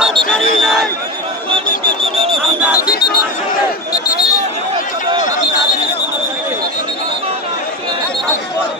স্বাগতম শুভেচ্ছা স্বাগতম রাজপথচারী নাই। রাজপথচারী নাই আমরা আছি তোমার সাথে আমরা আছি তোমার সাথে রাজপথ